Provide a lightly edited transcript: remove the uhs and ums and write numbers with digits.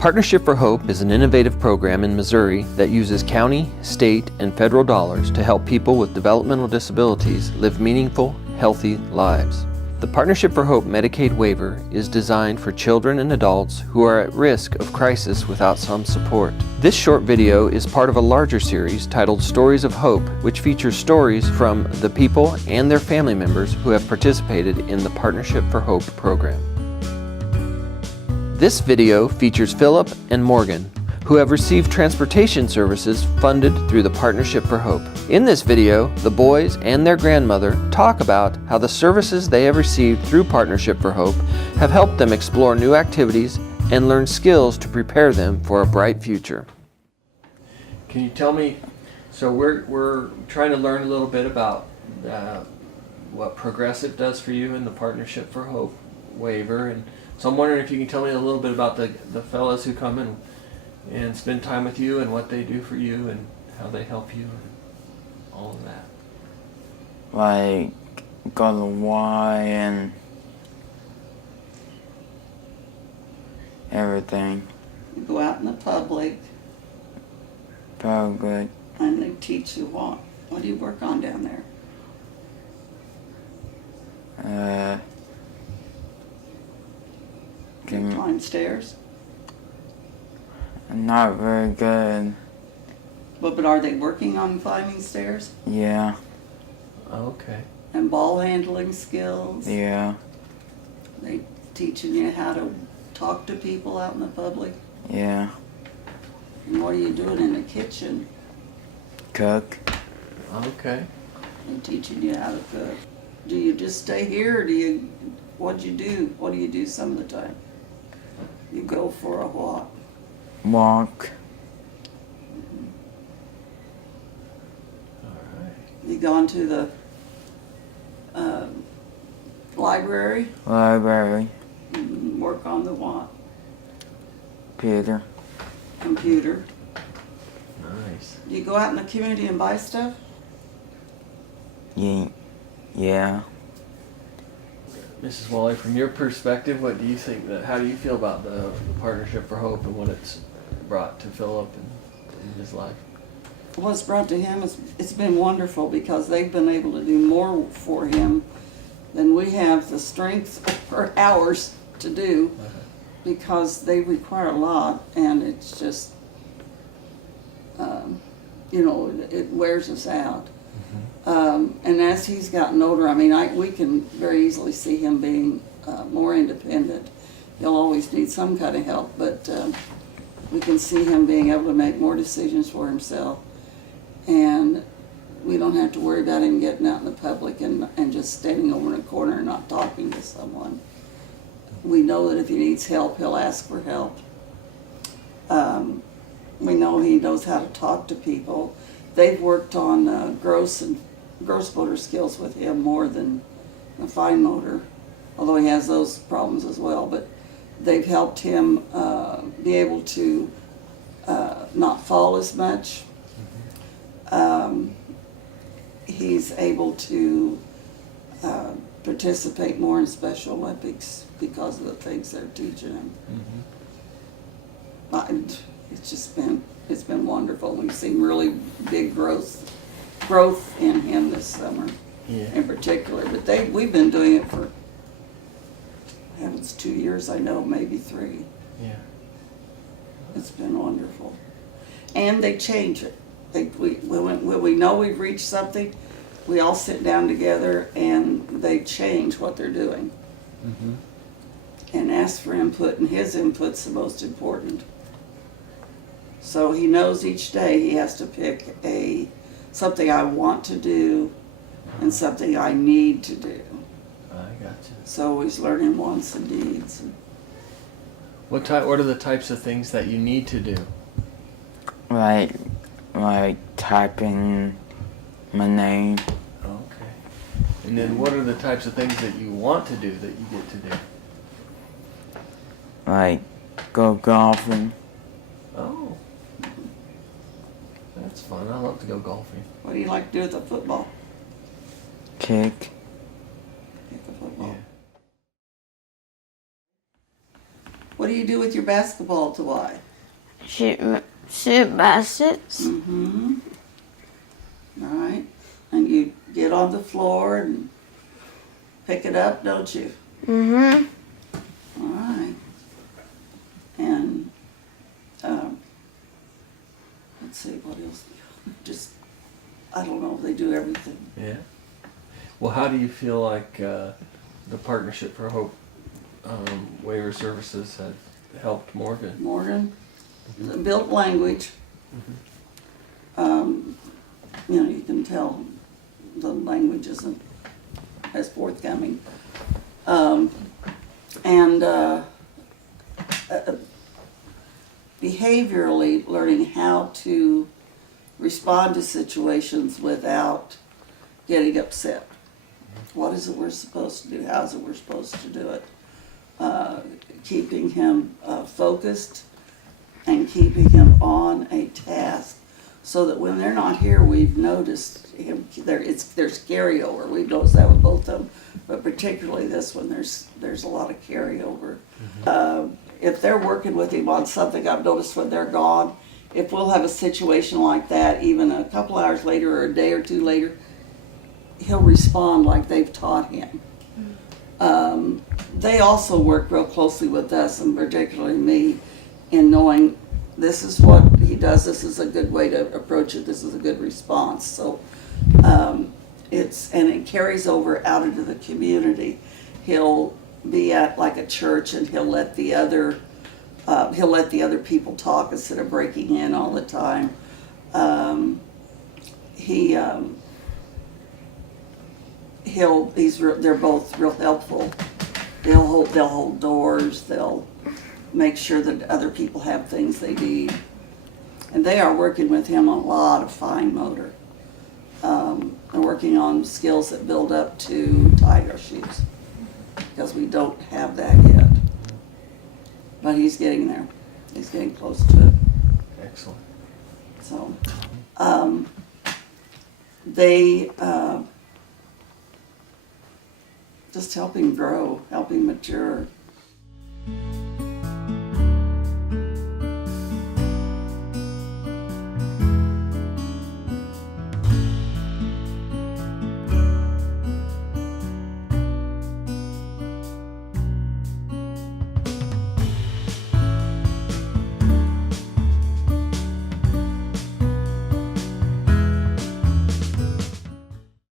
Partnership for Hope is an innovative program in Missouri that uses county, state, and federal dollars to help people with developmental disabilities live meaningful, healthy lives. The Partnership for Hope Medicaid waiver is designed for children and adults who are at risk of crisis without some support. This short video is part of a larger series titled Stories of Hope, which features stories from the people and their family members who have participated in the Partnership for Hope program. This video features Philip and Morgan, who have received transportation services funded through the Partnership for Hope. In this video, the boys and their grandmother talk about how the services they have received through Partnership for Hope have helped them explore new activities and learn skills to prepare them for a bright future. Can you tell me, so we're trying to learn a little bit about what Progressive does for you in the Partnership for Hope waiver, and so I'm wondering if you can tell me a little bit about the fellows who come in and spend time with you and what they do for you and how they help you and all of that. Like, go to Y and everything. You go out in the public Probably. and they teach you what. What do you work on down there? Can you climb stairs? Not very good. But are they working on climbing stairs? Yeah. Okay. And ball handling skills? Yeah. They teaching you how to talk to people out in the public? Yeah. And what are you doing in the kitchen? Cook. Okay. They teaching you how to cook. Do you just stay here or what do you do some of the time? You go for a walk. Walk. All right. You gone to the library? Library. Work on the what? Computer. Computer. Nice. Do you go out in the community and buy stuff? Yeah. Mrs. Wally, from your perspective, what do you think how do you feel about the Partnership for Hope and what it's brought to Philip in his life? What's brought to him it's been wonderful because they've been able to do more for him than we have the strength or hours to do because they require a lot and it's just, it wears us out. And as he's gotten older, I mean, we can very easily see him being more independent. He'll always need some kind of help, but we can see him being able to make more decisions for himself. And we don't have to worry about him getting out in the public and just standing over in a corner and not talking to someone. We know that if he needs help, he'll ask for help. We know he knows how to talk to people. They've worked on gross motor skills with him more than the fine motor, although he has those problems as well. But they've helped him be able to not fall as much. He's able to participate more in Special Olympics because of the things they're teaching him. It's been wonderful. We've seen really big growth in him this summer, in particular. But we've been doing it for, it's 2 years, I know, maybe 3. Yeah. It's been wonderful, and they change it. When we know we've reached something, we all sit down together and they change what they're doing, and ask for input. And his input's the most important. So he knows each day he has to pick something I want to do and something I need to do. I gotcha. So he's learning wants and needs. What are the types of things that you need to do? Like typing my name. Okay. And then what are the types of things that you want to do that you get to do? Like go golfing. Oh. That's fun. I love to go golfing. What do you like to do with the football? Kick. Kick the football. Yeah. What do you do with your basketball toy? Shoot baskets. Mm-hmm. All right. And you get on the floor and pick it up, don't you? Mm-hmm. All right. And let's see, what else? Just, I don't know, they do everything. Yeah. Well, how do you feel like the Partnership for Hope waiver services have helped Morgan? Morgan, built language. You know, you can tell the language isn't as forthcoming. Behaviorally learning how to respond to situations without getting upset. What is it we're supposed to do? How is it we're supposed to do it? Keeping him focused and keeping him on a task so that when they're not here, we've noticed him, there's carryover. We've noticed that with both of them, but particularly this one, there's a lot of carryover. If they're working with him on something, I've noticed when they're gone, if we'll have a situation like that, even a couple hours later or a day or two later, he'll respond like they've taught him. They also work real closely with us, and particularly me, in knowing this is what he does, this is a good way to approach it, this is a good response. So it carries over out into the community. He'll be at like a church and he'll let the other people talk instead of breaking in all the time. They're both real helpful. They'll hold doors. They'll make sure that other people have things they need. And they are working with him on a lot of fine motor. And working on skills that build up to tiger shoes, because we don't have that yet. But he's getting there. He's getting close to it. Excellent. So, they just help him grow, help him mature.